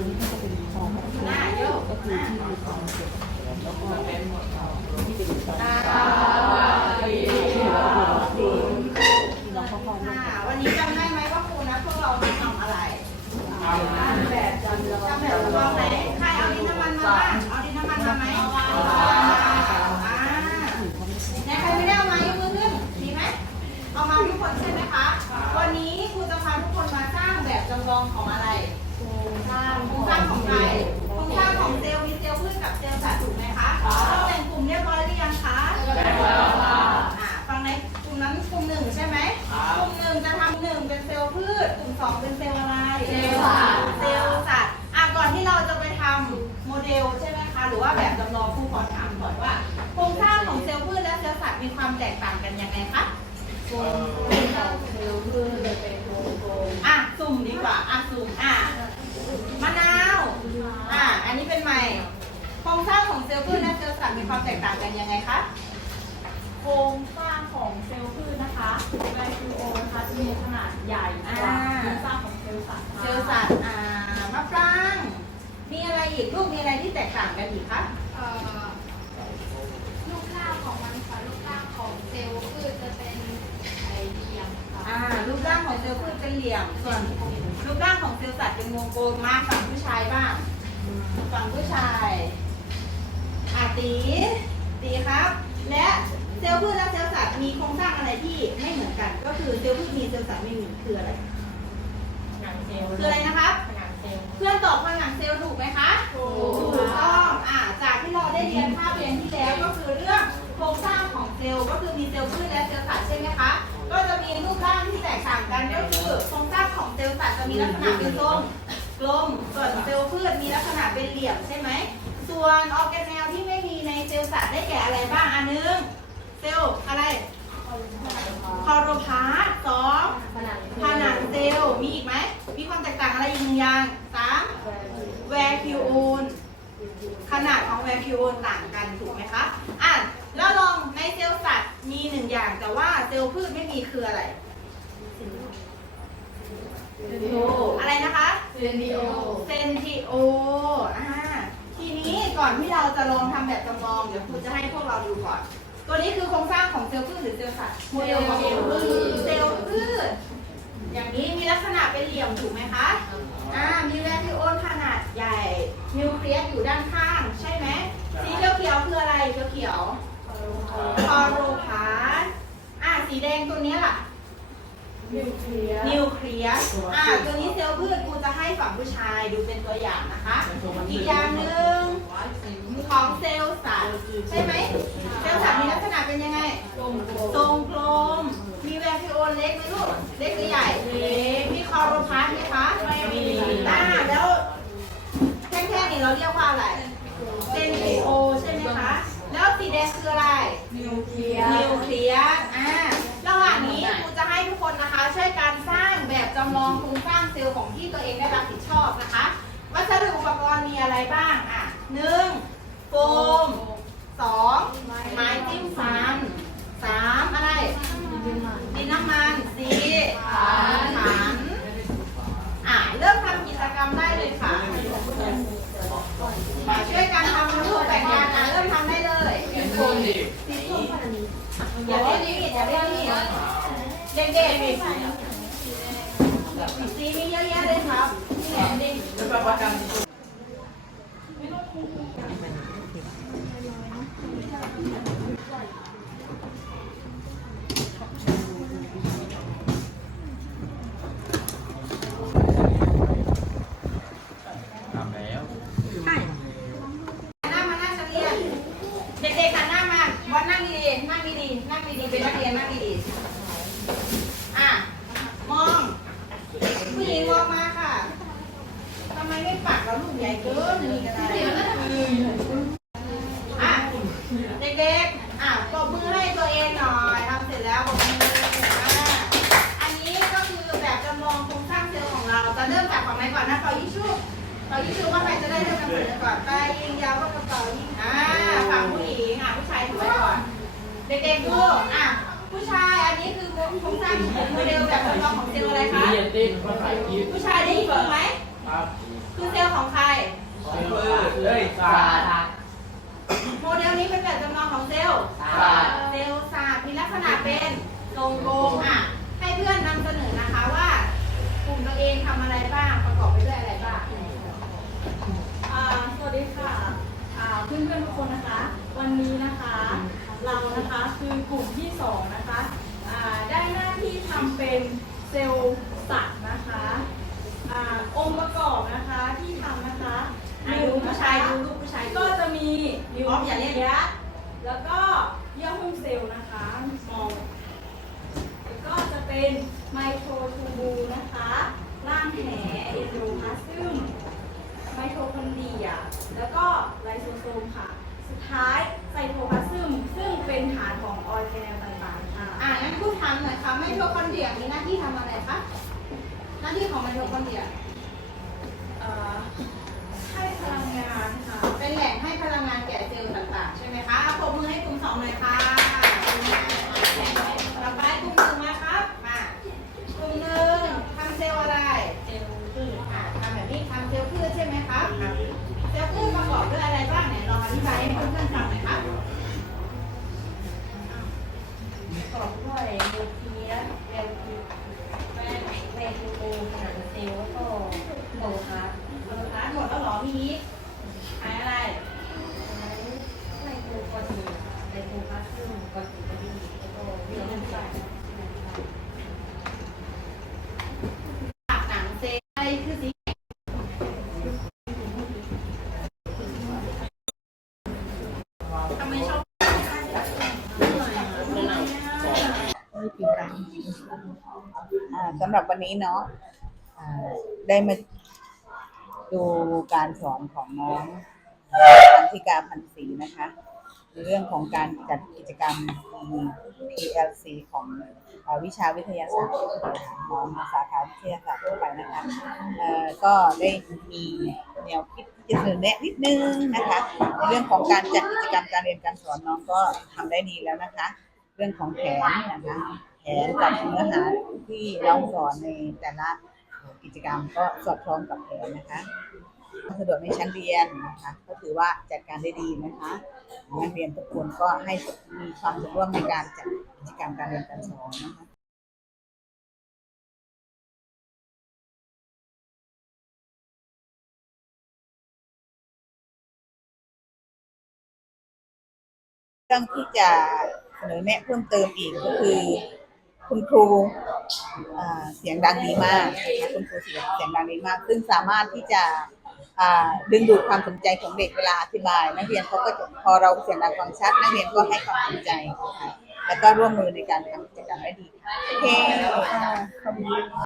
ตัวนี้ก็จะเป็นฟอของก็คือที่มีความเสร็จแล้วก็ที่เป็นฟอำโมเดลใช่ไหมคะหรือว่าแบบจำลองครูขอถามก่อนว่าโครงสร้างของเซลล์พืชและเซลล์สัตว์มีความแตกต่างกันยังไงคะโครงสร้างเซลล์พืชจะเป็นวงกลมอะสุ่มดีกว่าอะสุ่มอะมะนาวอะอันนี้เป็นใหม่โครงสร้างของเซลล์พืชและเซลล์สัตว์มีความแตกต่างกันยังไงคะโครงสร้างของเซลล์พืชนะคะไบคิวโอนะคะจะมีขนาดใหญ่กว่าโครงสร้างของเซลล์สัตว์ค่ะเซลล์สัตว์อ่ามะปราง มีอะไรอีกลูกมีอะไรที่แตกต่างกันอีกคะเอ่อลูกร่างของมันค่ะลูกร่างของเซลล์พืชจะเป็นไอเดียมค่ะอ่ารูปร่างของเซลล์พืชเป็นเหลี่ยม ส่วนรูปร่างของเซลล์สัตว์เป็นวงกลมมาฝั่งผู้ชายบ้างฝั่งผู้ชายอาตีตีครับ และเซลล์พืชและเซลล์สัตว์มีโครงสร้างอะไรที่ไม่เหมือนกัน ก็คือเซลล์พืชมีเซลล์สัตว์ไม่มีคืออะไรผนังเซลล์คืออะไรนะครับผนัง เพื่อนตอบผนังเซลล์ถูกไหมคะถูกต้องอ่าจากที่เราได้เรียนภาพเรียนที่แล้วก็คือเรื่องโครงสร้างของเซลล์ก็คือมีเซลล์พืชและเซลล์สัตว์ใช่ไหมคะก็จะมีรูปร่างที่แตกต่างกันก็คือโครงสร้างของเซลล์สัตว์จะมีลักษณะเป็นทรงกลมส่วนเซลล์พืชมีลักษณะเป็นเหลี่ยมใช่ไหมส่วนออร์แกเนลที่ไม่มีในเซลล์สัตว์ได้แก่อะไรบ้างอันนึงเซลล์อะไร คอโรพาสต์สองผนังผนังเซลล์มีอีกไหม มีความแตกต่างอะไรอีกหนึ่งอย่างสามแวคิวอูลขนาดของแวคิวอูลต่างกันถูกไหมคะอะแล้วลองในเซลล์สัตว์มีหนึ่งอย่างแต่ว่าเซลล์พืชไม่มีคืออะไรอะไรนะคะเซนดิโอเซนทิโออ่าทีนี้ก่อนที่เราจะลองทำแบบจำลองเดี๋ยวครูจะให้พวกเราดูก่อน ตัวนี้คือโครงสร้างของเซลล์พืชหรือเซลล์สัตว์โมเดลของเซลล์พืชเซลล์พืชอย่างนี้มีลักษณะเป็นเหลี่ยมถูกไหมคะอ่ามีแวคิโอนขนาดใหญ่นิวเคลียสอยู่ด้านข้าง ใช่ไหมสีเขียวๆคืออะไรเขียวๆคอโรพาสอ่าสีแดงตัวเนี้ยล่ะนิวเคลียร์นิวเคลียสอ่าตัวนี้เซลล์พืชกูจะให้ฝั่งผู้ชายดูเป็นตัวอย่างนะคะ อีกอย่างหนึ่งของเซลล์สัตว์ใช่ไหม เซลล์สัตว์มีลักษณะเป็นยังไง กลมกล ทรงกลม มีแวคิโอน เล็กไหมลูกเล็กหรือใหญ่เล็กมีคอโรพาสไหมคะไม่มีอ่าแล้วแท่งๆนี่เราเรียกว่าอะไรเซนติโอใช่ไหมคะ แล้วสีแดงคืออะไรนิวเคลียนิวร์เคลียสอ่าระหว่างนี้ครูจะให้ทุกคนนะคะ ช่วยการสร้างแบบจำลองโครงสร้างเซลล์ของที่ตัวเองได้รับผิดชอบนะคะ วัสดุอุปกรณ์มีอะไรบ้างอะหนึ่งโฟมสองไม้จิ้มฟันสามอะไร ดินน้ำมันสี่ขันขัน อะ เริ่มทำกิจกรรมได้เลยค่ะมาช่วยกันทำรูปแบบงานอะเริ่มทำได้เลย อย่าเล่นนี่อย่าเล่นนี่เด็กๆมีสีมีเยอะแยะเลยครับนี่ทำแล้ว หันหน้ามาหน้านักเรียน เด็กๆหันหน้ามาวัดนั่งดีๆนั่งดีๆนั่งดีๆเป็นนักเรียนนั่งดีๆอะ มอง ผู้หญิงมองมาค่ะทำไมไม่ปักเราลูกใหญ่เกินนี่ก็ได้อะ เด็กๆ อะปรบมือให้ตัวเองหน่อยทำเสร็จแล้วปรบมืออะอันนี้ก็คือแบบจำลองโครงสร้างเซลล์ของ เราจะเริ่มจากฝั่งไหนก่อนนะเป่ายิงชุบเป่ายิงชุบว่าใครจะได้เริ่มนำเสนอก่อนไปยิงยาวก็กระเป๋ายิงอ่าฝั่งผู้หญิงอะผู้ชายถือไว้ก่อน เด็กๆดูอะผู้ชายอันนี้คือโครงสร้างโมเดลแบบจำลองของเซลล์อะไรคะเรียนเต้นก็ถ่ายคลิปผู้ชายได้ยินไหมครับเคคือเซลล์ของใครมือเฮ้ยศาสตร์โมเดลนี้เป็นแบบจำลองของเซลล์ศาสตร์เซลล์ศาสตร์มีลักษณะเป็นกลมๆอะให้เพื่อนนำเสนอนะคะว่าก ลุ่มตัวเองทำอะไรบ้าง ประกอบไปด้วยอะไรบ้างอ่าสวัสดีค่ะอ่าเพื่อนๆทุกคนนะคะ วันนี้นะคะ เรานะคะคือกลุ่มที่สองนะคะอ่าได้หน้าที่ทำเป็นเซลล์สัตว์นะคะอ่าองค์ประกอบนะคะที่ทำนะคะอะดูผู้ชายดูรูปผู้ชายก็จะมีนิวพร้อมอย่าเรียกเลียสแล้วก็เยื่อหุ้มเซลล์นะคะมองแล้วก็จะ เป็นไมโครทูบูนะคะร่างแหเอนโดพลาซึมไมโทคอนเดรียแล้วก็ไลโซโซมค่ะ สุดท้ายไซโทพลาซึมซึ่งเป็นฐานของออร์แกเนลต่างๆค่ะ อ่างั้นพูดทำหน่อยค่ะไมโทคอนเดรียมีหน้าที่ทำอะไรคะ หน้าที่ของไมโทคอนเดรียเอ่อให้พลังงานค่ะ โลฮาร์ดเออร้านหมดแล้วเหรอมีนี้ขายอะไรไลโคกอนีไลโคพลาสซึมกอติกอดีแล้วก็เรื่องมันใส่ปากหนังเซอะไรคือสีทำไมชอบอ่าสำหรับวันนี้เนาะอ่าได้มา ดูการสอนของน้องอันธิกาพันศรีนะคะในเรื่องของการจัดกิจกรรม PLC ของอ่าวิชาวิทยาศาสตร์น้องสาขาวิทยาศาสตร์ทั่วไปนะคะเออก็ได้มีแนวคิดที่จะเสนอแนะนิดนึงนะคะในเรื่องของการจัดกิจกรรมการเรียนการสอนน้องก็ทำได้ดีแล้วนะคะ เรื่องของแผนนะคะแผนกับเนื้อหาที่น้องสอนในแต่ละ กิจกรรมก็สอดคล้องกับแผนนะคะความสะดวกในชั้นเรียนนะคะก็ถือว่าจัดการได้ดีนะคะนักเรียนทุกคนก็ให้มีความสะดวกในการจัดกิจกรรมการเรียนการสอนนะคะเรื่องที่จะเสนอแนะเพิ่มเติมอีกก็คือ คุณครูเสียงดังดีมากนะคุณครูเสียงเสียงดังดีมาก ซึ่งสามารถที่จะดึงดูดความสนใจของเด็กเวลาอธิบาย นักเรียนเขาก็จะพอเราเสียงดังฟังชัด นักเรียนก็ให้ความสนใจ แล้วก็ร่วมมือในการทำกิจกรรมได้ดีค่ะโอเค